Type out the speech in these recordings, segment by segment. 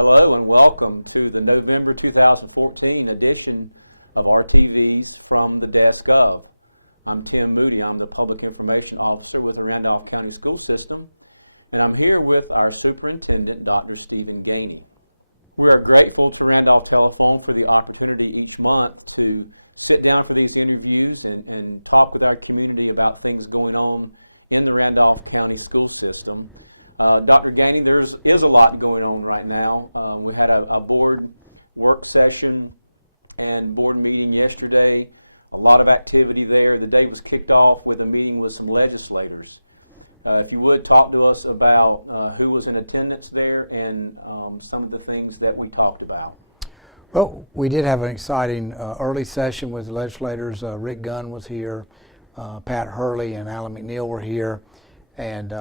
Hello and welcome to the November 2014 edition of RTVs from the Desk Of. I'm Tim Moody. I'm the Public Information Officer with the Randolph County School System, and I'm here with our Superintendent, Dr. Stephen Gainey. We are grateful to Randolph Telephone for the opportunity each month to sit down for these interviews and talk with our community about things going on in the Randolph County School System. Dr. Gainey, there is a lot going on right now. We had a board work session and board meeting yesterday. A lot of activity there. The day was kicked off with a meeting with some legislators. If you would, talk to us about who was in attendance there and some of the things that we talked about. Well, we did have an exciting early session with the legislators. Rick Gunn was here, Pat Hurley and Alan McNeil were here, and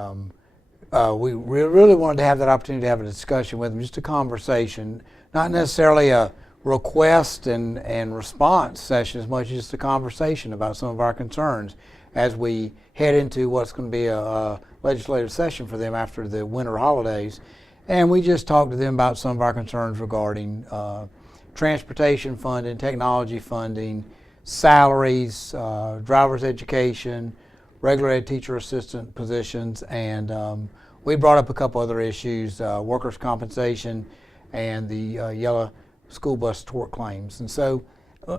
we really wanted to have that opportunity to have a discussion with them, just a conversation, not necessarily a request and response session as much as just a conversation about some of our concerns as we head into what's going to be a legislative session for them after the winter holidays. And we just talked to them about some of our concerns regarding transportation funding, technology funding, salaries, driver's education, regular ed teacher assistant positions, and we brought up a couple other issues, workers' compensation and the yellow school bus tort claims. And so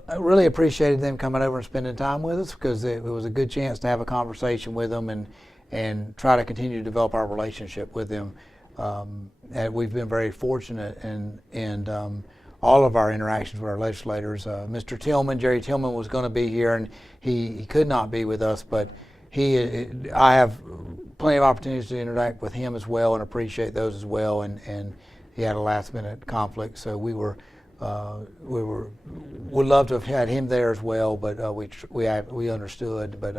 I really appreciated them coming over and spending time with us, because it was a good chance to have a conversation with them and try to continue to develop our relationship with them. And we've been very fortunate in all of our interactions with our legislators. Mr. Tillman, Jerry Tillman, was going to be here, and he could not be with us, but I have plenty of opportunities to interact with him as well and appreciate those as well, and he had a last minute conflict, so we would love to have had him there as well, but we understood, but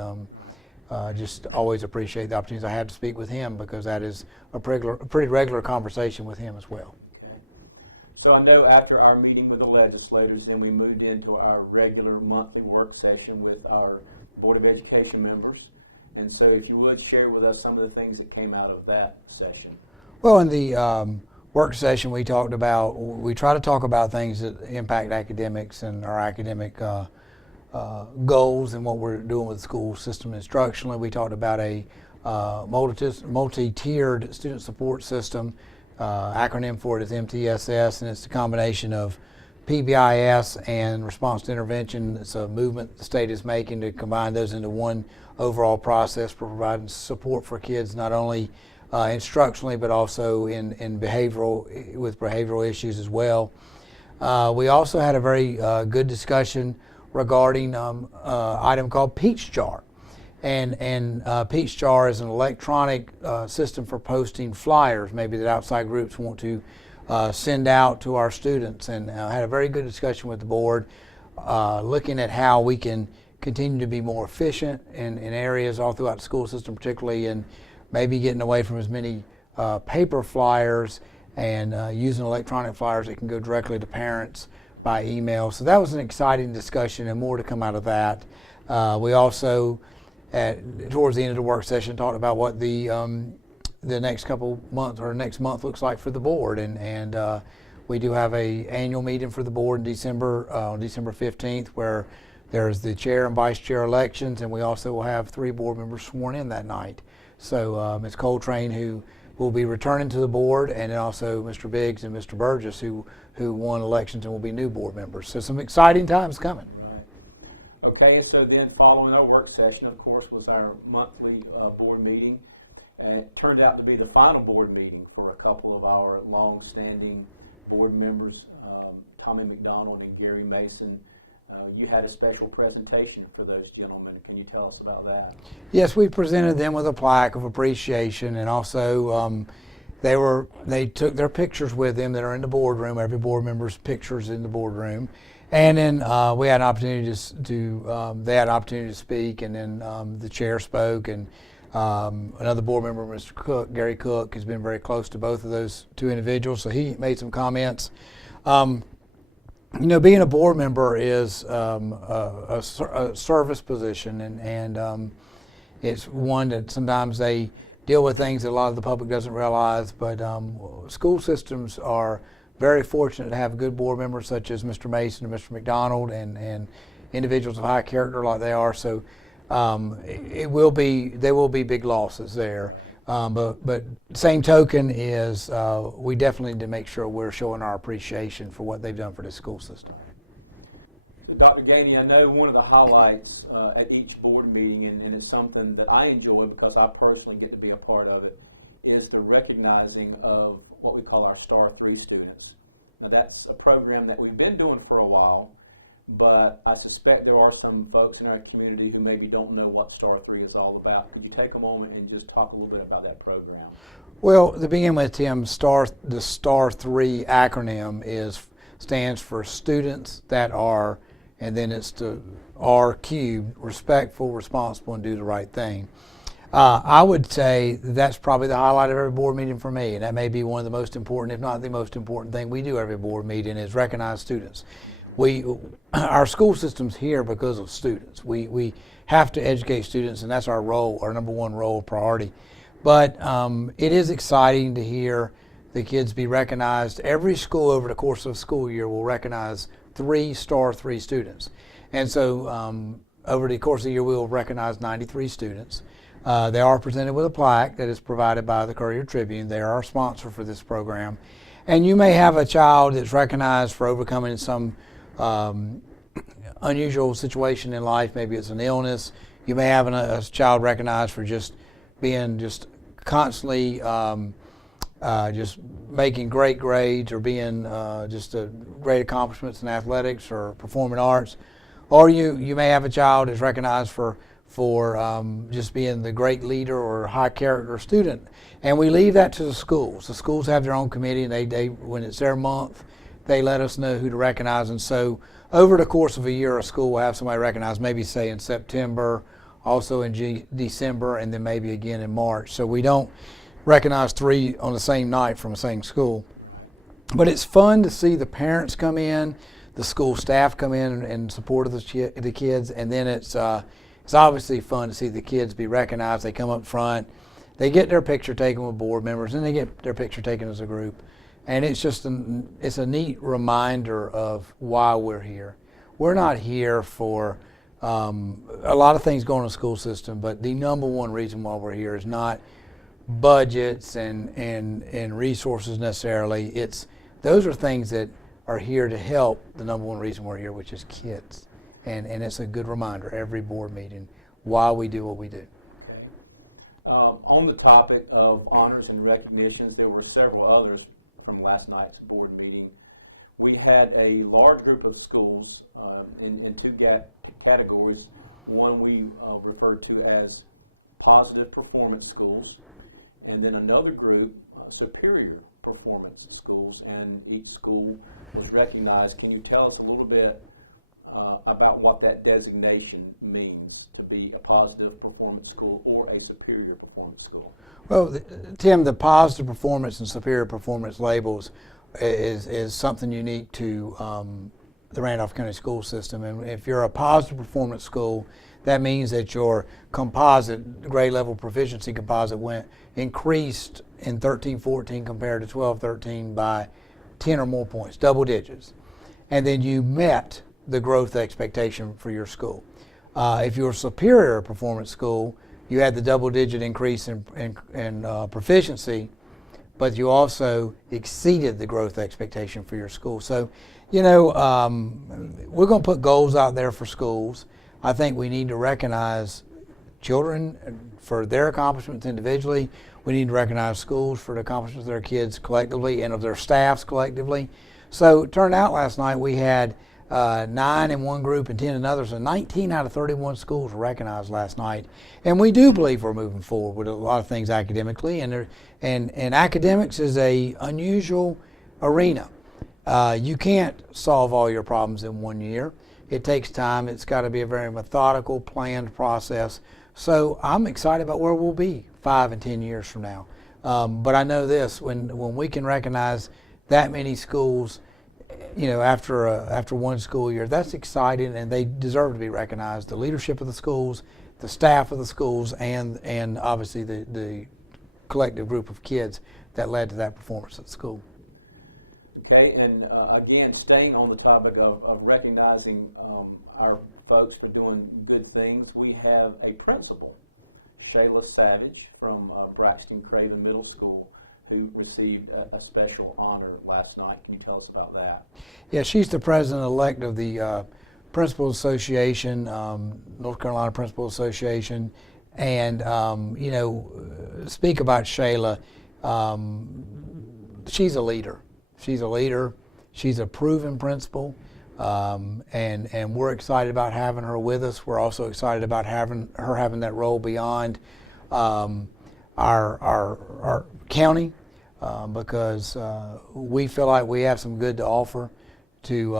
just always appreciate the opportunities I had to speak with him, because that is a pretty regular conversation with him as well. So I know after our meeting with the legislators, then we moved into our regular monthly work session with our Board of Education members. And so if you would share with us some of the things that came out of that session. Well, in the work session we try to talk about things that impact academics and our academic goals and what we're doing with the school system instructionally. We talked about a multi-tiered student support system. Acronym for it is MTSS, and it's a combination of PBIS and response to intervention. It's a movement the state is making to combine those into one overall process for providing support for kids, not only instructionally but also in behavioral issues as well. We also had a very good discussion regarding item called Peach Jar. And Peach Jar is an electronic system for posting flyers, maybe that outside groups want to send out to our students, and had a very good discussion with the board, looking at how we can continue to be more efficient in areas all throughout the school system, particularly in maybe getting away from as many paper flyers and using electronic flyers that can go directly to parents by email. So that was an exciting discussion, and more to come out of that. We also, towards the end of the work session, talked about what the next couple months or next month looks like for the board, and we do have a annual meeting for the board in December, on December 15th, where there's the chair and vice chair elections, and we also will have 3 board members sworn in that night. So Ms. Coltrane, who will be returning to the board, and then also Mr. Biggs and Mr. Burgess, who won elections and will be new board members. So some exciting times coming. Okay, so then following our work session, of course, was our monthly board meeting. And it turned out to be the final board meeting for a couple of our long-standing board members, Tommy McDonald and Gary Mason. You had a special presentation for those gentlemen. Can you tell us about that? Yes, we presented them with a plaque of appreciation, and also they took their pictures with them that are in the boardroom. Every board member's pictures in the boardroom. And then we had an opportunity they had an opportunity to speak, and then the chair spoke, and another board member, Mr. Cook, Gary Cook, has been very close to both of those 2 individuals, so he made some comments. You know, being a board member is a service position, and it's one that sometimes they deal with things that a lot of the public doesn't realize, but school systems are very fortunate to have good board members such as Mr. Mason and Mr. McDonald and individuals of high character like they are. So there will be big losses there. But same token is we definitely need to make sure we're showing our appreciation for what they've done for the school system. Dr. Gainey, I know one of the highlights at each board meeting, and it's something that I enjoy because I personally get to be a part of it, is the recognizing of what we call our Star 3 students. Now that's a program that we've been doing for a while, but I suspect there are some folks in our community who maybe don't know what Star 3 is all about. Could you take a moment and just talk a little bit about that program? Well, to begin with, Tim, the Star 3 acronym stands for students that are, and then it's the R cubed, respectful, responsible, and do the right thing. I would say that's probably the highlight of every board meeting for me, and that may be one of the most important, if not the most important thing we do every board meeting is recognize students. Our school system's here because of students. We have to educate students, and that's our role, our number one role, priority. But it is exciting to hear the kids be recognized. Every school over the course of a school year will recognize 3 Star 3 students. And so over the course of the year, we will recognize 93 students. They are presented with a plaque that is provided by the Courier Tribune. They are our sponsor for this program. And you may have a child that's recognized for overcoming some unusual situation in life. Maybe it's an illness. You may have a child recognized for just being just constantly just making great grades, or being just great accomplishments in athletics or performing arts. Or you may have a child that's recognized for just being the great leader or high character student. And we leave that to the schools. The schools have their own committee, and they when it's their month, they let us know who to recognize. And so over the course of a year, a school will have somebody recognized, maybe say in September, also in December, and then maybe again in March. So we don't recognize 3 on the same night from the same school. But it's fun to see the parents come in, the school staff come in support of the kids, and then it's obviously fun to see the kids be recognized. They come up front, they get their picture taken with board members, and they get their picture taken as a group. And it's just it's a neat reminder of why we're here. We're not here for a lot of things going on in the school system, but the number one reason why we're here is not budgets and resources necessarily. Those are things that are here to help the number one reason we're here, which is kids. And it's a good reminder every board meeting why we do what we do. Okay. On the topic of honors and recognitions, there were several others from last night's board meeting. We had a large group of schools in 2 categories. One we referred to as positive performance schools, and then another group, superior performance schools, and each school was recognized. Can you tell us a little bit about what that designation means, to be a positive performance school or a superior performance school? Well, Tim, the positive performance and superior performance labels is something unique to the Randolph County School System. And if you're a positive performance school, that means that your composite, grade level proficiency composite, increased in 13-14 compared to 12-13 by 10 or more points, double digits. And then you met the growth expectation for your school. If you're a superior performance school, you had the double-digit increase in proficiency, but you also exceeded the growth expectation for your school. So, we're going to put goals out there for schools. I think we need to recognize children for their accomplishments individually. We need to recognize schools for the accomplishments of their kids collectively and of their staffs collectively. So it turned out last night we had 9 in one group and 10 in others, and 19 out of 31 schools were recognized last night. And we do believe we're moving forward with a lot of things academically, and academics is a unusual arena. You can't solve all your problems in one year. It takes time. It's got to be a very methodical, planned process. So I'm excited about where we'll be 5 and 10 years from now. But I know this, when we can recognize that many schools, after one school year, that's exciting, and they deserve to be recognized. The leadership of the schools, the staff of the schools, and obviously the collective group of kids that led to that performance at school. Okay, and again, staying on the topic of recognizing our folks for doing good things, we have a principal, Shayla Savage from Braxton Craven Middle School, who received a special honor last night. Can you tell us about that? Yeah, she's the president-elect of the Principal Association, North Carolina Principal Association, and speak about Shayla. She's a leader. She's a leader. She's a proven principal, and we're excited about having her with us. We're also excited about having that role beyond our county, because we feel like we have some good to offer to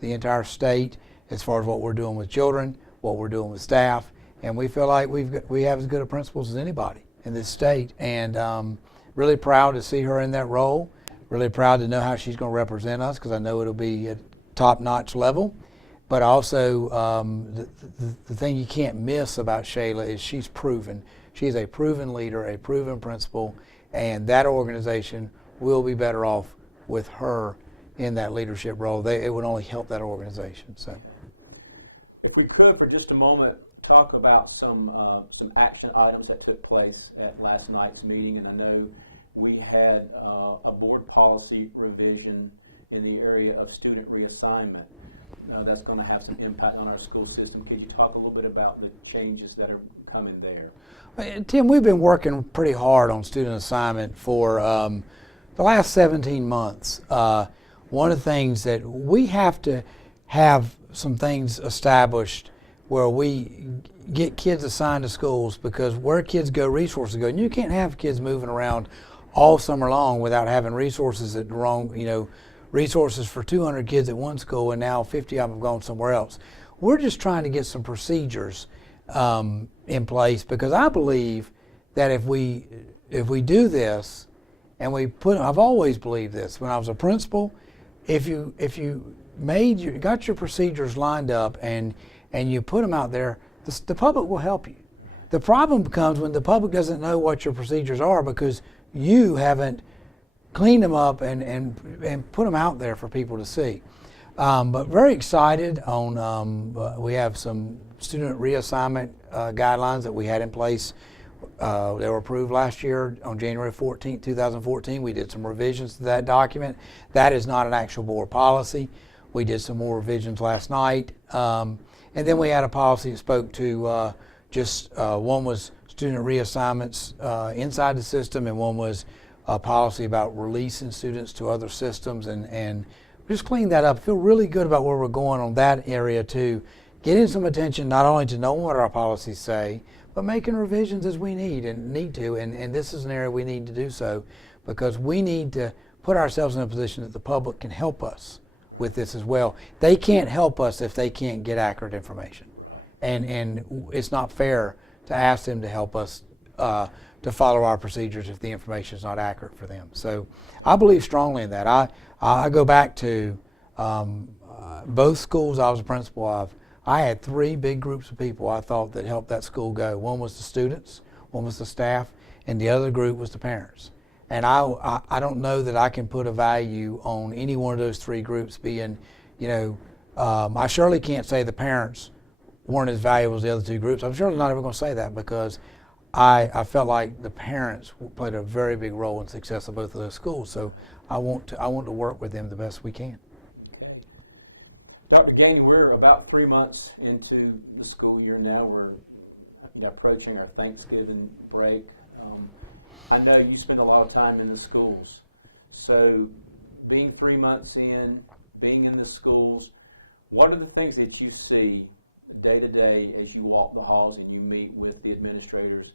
the entire state as far as what we're doing with children, what we're doing with staff, and we feel like we have as good a principals as anybody in this state, and really proud to see her in that role. Really proud to know how she's going to represent us, because I know it'll be at top-notch level. But also, the thing you can't miss about Shayla is she's proven. She's a proven leader, a proven principal, and that organization will be better off with her in that leadership role. It would only help that organization. So, if we could, for just a moment, talk about some action items that took place at last night's meeting, and I know we had a board policy revision in the area of student reassignment. That's going to have some impact on our school system. Could you talk a little bit about the changes that are coming there? Tim, we've been working pretty hard on student assignment for the last 17 months. One of the things that we have to have some things established where we get kids assigned to schools, because where kids go, resources go. And you can't have kids moving around all summer long without having resources at the wrong, resources for 200 kids at one school, and now 50 of them have gone somewhere else. We're just trying to get some procedures in place, because I believe that if we do this, and I've always believed this when I was a principal, if you got your procedures lined up and you put them out there, the public will help you. The problem becomes when the public doesn't know what your procedures are, because you haven't cleaned them up and put them out there for people to see. But very excited on, we have some student reassignment guidelines that we had in place. They were approved last year on January 14, 2014. We did some revisions to that document. That is not an actual board policy. We did some more revisions last night. And then we had a policy that spoke to one was student reassignments inside the system, and one was a policy about releasing students to other systems, and just clean that up. Feel really good about where we're going on that area too. Getting some attention not only to knowing what our policies say, but making revisions as we need to, and this is an area we need to do so, because we need to put ourselves in a position that the public can help us with this as well. They can't help us if they can't get accurate information, and it's not fair to ask them to help us to follow our procedures if the information is not accurate for them. So I believe strongly in that. I go back to both schools I was a principal of. I had three big groups of people I thought that helped that school go. One was the students, one was the staff, and the other group was the parents. And I don't know that I can put a value on any one of those three groups being, I surely can't say the parents weren't as valuable as the other two groups. I'm surely not ever going to say that, because I felt like the parents played a very big role in the success of both of those schools. So I want to work with them the best we can. Dr. Gainey, we're about 3 months into the school year now. We're approaching our Thanksgiving break. I know you spend a lot of time in the schools. So being 3 months in, being in the schools, what are the things that you see day to day as you walk the halls and you meet with the administrators?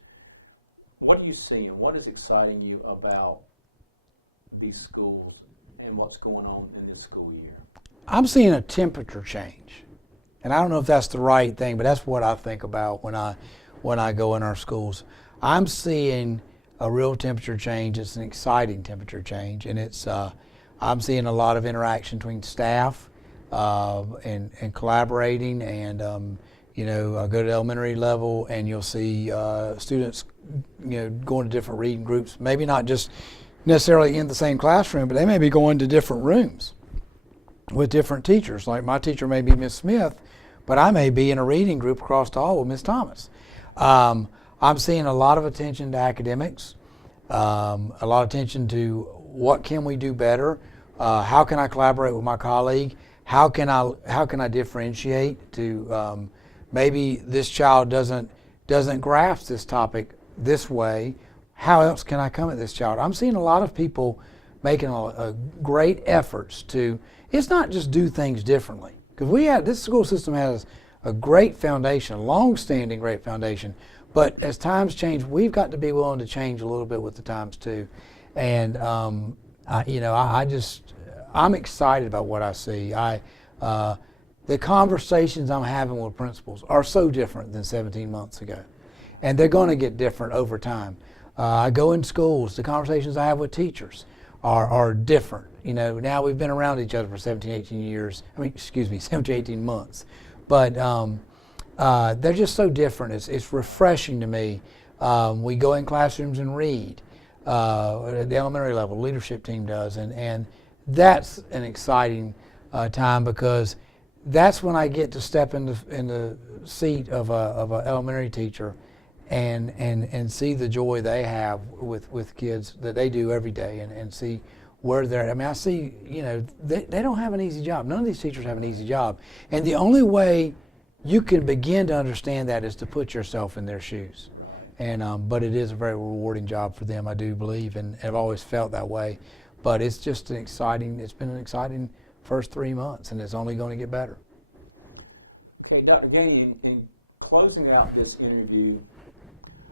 What are you seeing? What is exciting you about these schools and what's going on in this school year? I'm seeing a temperature change, and I don't know if that's the right thing, but that's what I think about when I go in our schools. I'm seeing a real temperature change. It's an exciting temperature change, and it's I'm seeing a lot of interaction between staff and collaborating, and I go to the elementary level, and you'll see students going to different reading groups, maybe not just necessarily in the same classroom, but they may be going to different rooms with different teachers. Like my teacher may be Miss Smith, but I may be in a reading group across the hall with Miss Thomas. I'm seeing a lot of attention to academics, a lot of attention to what can we do better, how can I collaborate with my colleague, how can I differentiate to maybe this child doesn't grasp this topic this way. How else can I come at this child? I'm seeing a lot of people making a great efforts to. It's not just do things differently, because this school system has a great foundation, a long-standing great foundation. But as times change, we've got to be willing to change a little bit with the times too. And I'm excited about what I see. The conversations I'm having with principals are so different than 17 months ago, and they're going to get different over time. I go in schools, the conversations I have with teachers are different. Now we've been around each other for 17, 18 months. But they're just so different. It's refreshing to me. We go in classrooms and read at the elementary level, the leadership team does, and that's an exciting time, because that's when I get to step in the seat of an elementary teacher and see the joy they have with kids that they do every day, and see where they're at. I mean, I see, they don't have an easy job. None of these teachers have an easy job. And the only way you can begin to understand that is to put yourself in their shoes. And but it is a very rewarding job for them, I do believe, and I've always felt that way. But it's just it's been an exciting first 3 months, and it's only going to get better. Okay, Dr. Gainey, in closing out this interview,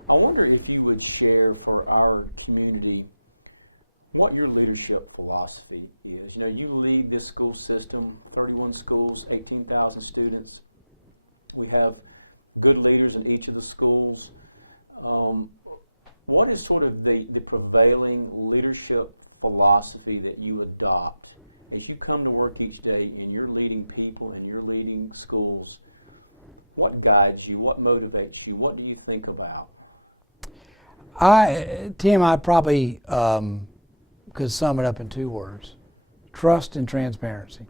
I wonder if you would share for our community what your leadership philosophy is. You lead this school system, 31 schools, 18,000 students. We have good leaders in each of the schools. What is sort of the prevailing leadership philosophy that you adopt as you come to work each day and you're leading people and you're leading schools? What guides you? What motivates you? What do you think about? Tim, I probably could sum it up in 2 words: trust and transparency.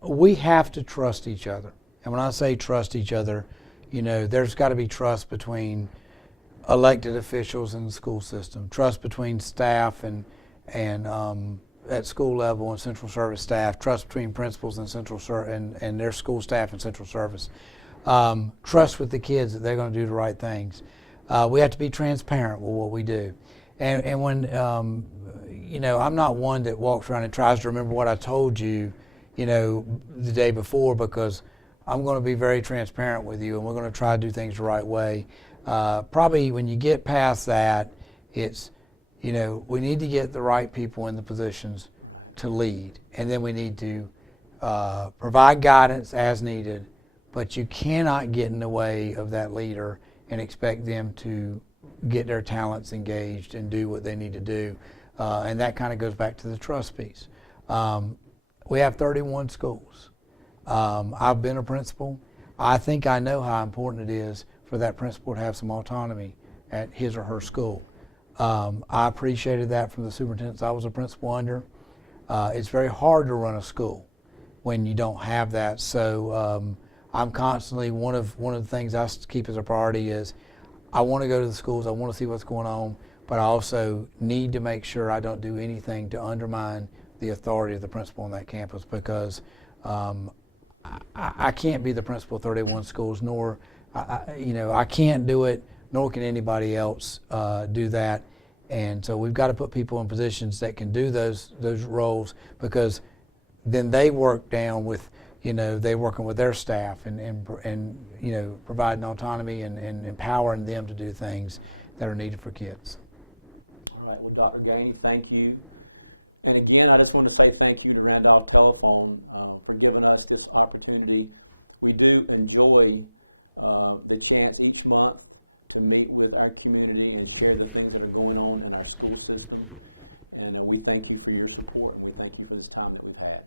We have to trust each other. And when I say trust each other, there's got to be trust between elected officials in the school system, trust between staff and at school level and central service staff, trust between principals and and their school staff and central service, trust with the kids that they're going to do the right things. We have to be transparent with what we do. And when, I'm not one that walks around and tries to remember what I told you, the day before, because I'm going to be very transparent with you, and we're going to try to do things the right way. Probably when you get past that, it's, we need to get the right people in the positions to lead, and then we need to provide guidance as needed, but you cannot get in the way of that leader and expect them to get their talents engaged and do what they need to do. And that kind of goes back to the trust piece. We have 31 schools. I've been a principal. I think I know how important it is for that principal to have some autonomy at his or her school. I appreciated that from the superintendents I was a principal under. It's very hard to run a school when you don't have that. So I'm constantly, one of the things I keep as a priority is I want to go to the schools, I want to see what's going on, but I also need to make sure I don't do anything to undermine the authority of the principal on that campus, because I can't be the principal of 31 schools, nor, I can't do it, nor can anybody else do that. And so we've got to put people in positions that can do those roles, because then they work down with, they working with their staff and providing autonomy and empowering them to do things that are needed for kids. All right, well, Dr. Gainey, thank you. And again, I just want to say thank you to Randolph Telephone for giving us this opportunity. We do enjoy the chance each month to meet with our community and share the things that are going on in our school system. And we thank you for your support, and we thank you for this time that we've had.